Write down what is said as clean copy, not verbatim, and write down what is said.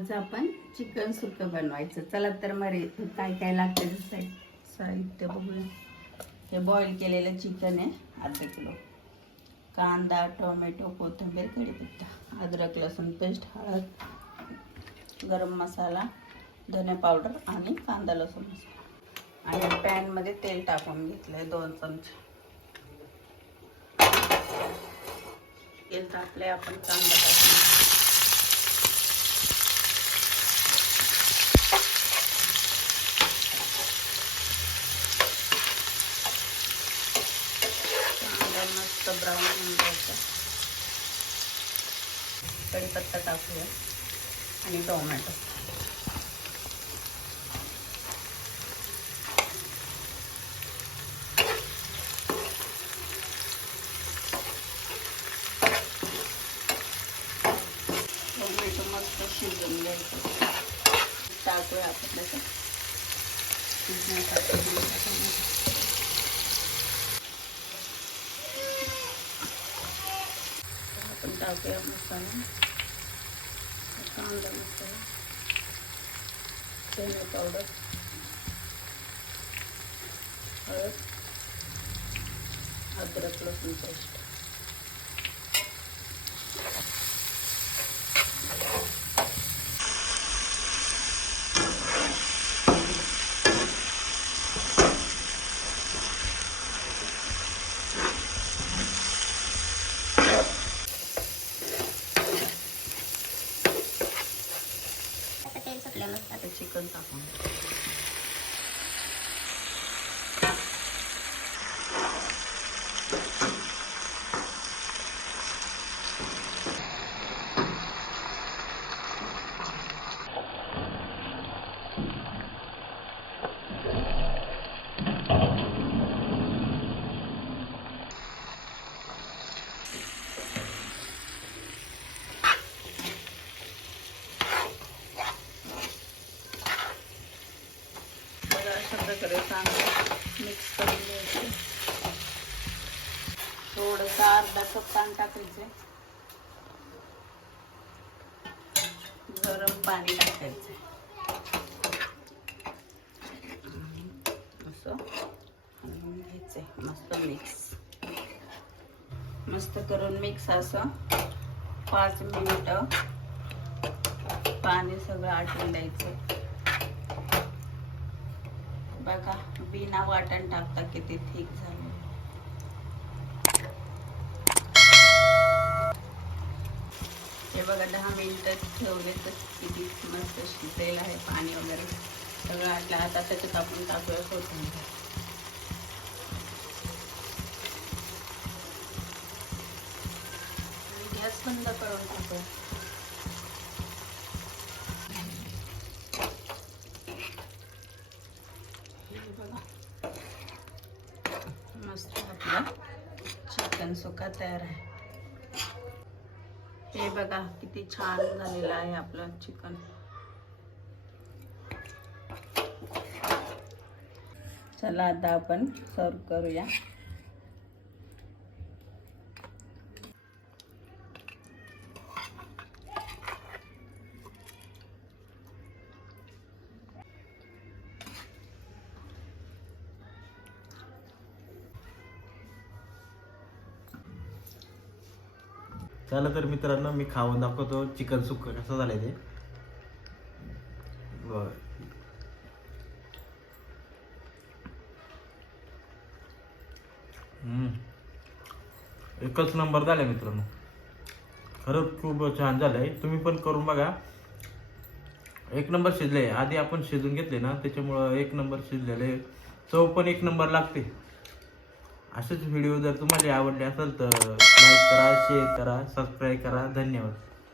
आज आपण चिकन सुक्कं बनवायचं. चला तर मग काय काय लागते साहित्य बघूया. हे बॉईल केलेलं चिकन आहे अर्धा किलो. कांदा, टोमॅटो, कोथिंबीर, कढीपत्ता, अद्रक लसूण पेस्ट, हळद, गरम मसाला, धने पावडर आणि कांदा लसूण मसाला. आणि पॅनमध्ये तेल टाकून घेतलंय 2 चमचे. तेल टाकले आपण कांदा टाकून. मस्त ब्राऊन होऊन द्यायचा. कढीपत्ता टाकूया आणि टोमॅटो. टोमॅटो मस्त शिजवून घ्यायचं. टाकूया आपण त्याच्यात शिजण्यासाठी. आपण टाकूया मसाला, कांदा मसाला, धने पावडर, हळद, अद्रक लसूण पेस्ट. आता चिकन टाकून सगळीकडे चांगलं मिक्स करून घ्यायचं. थोडंसं अर्धा कप पाणी टाकायचं. गरम पाणी टाकायचं असं आणि घ्यायचं. मस्त मिक्स करून मिक्स असं 5 मिनिटं पाणी सगळं आटून द्यायचं. बघा बिना वाटण टाकता किती ठीक झालं. हे बघा 10 मिनिटं ठेवले तर किती मस्त शिजलेलं आहे. पाणी वगैरे सगळं आटलं. आता त्याच्यात आपण टाकूया कोथिंबीर. गॅस बंद करून टाकूया. मस्त आपला चिकन सुक्का तयार आहे. हे बघा किती छान झालेलं आहे आपलं चिकन. चला आता आपण सर्व करूया. चला तर मित्रांनो मी खाऊन दाखवतो चिकन सुक्का कसं झालंय ते. एकच नंबर झालाय मित्रांनो. खरंच खूप छान झालंय. तुम्ही पण करून बघा. 1 नंबर शिजले. आधी आपण शिजून घेतले ना त्याच्यामुळं 1 नंबर शिजलेले. चव पण 1 नंबर लागते. असेच व्हिडिओ जर तुम्हाला आवडले असेल तर लाईक करा, शेअर करा, सबस्क्राईब करा. धन्यवाद.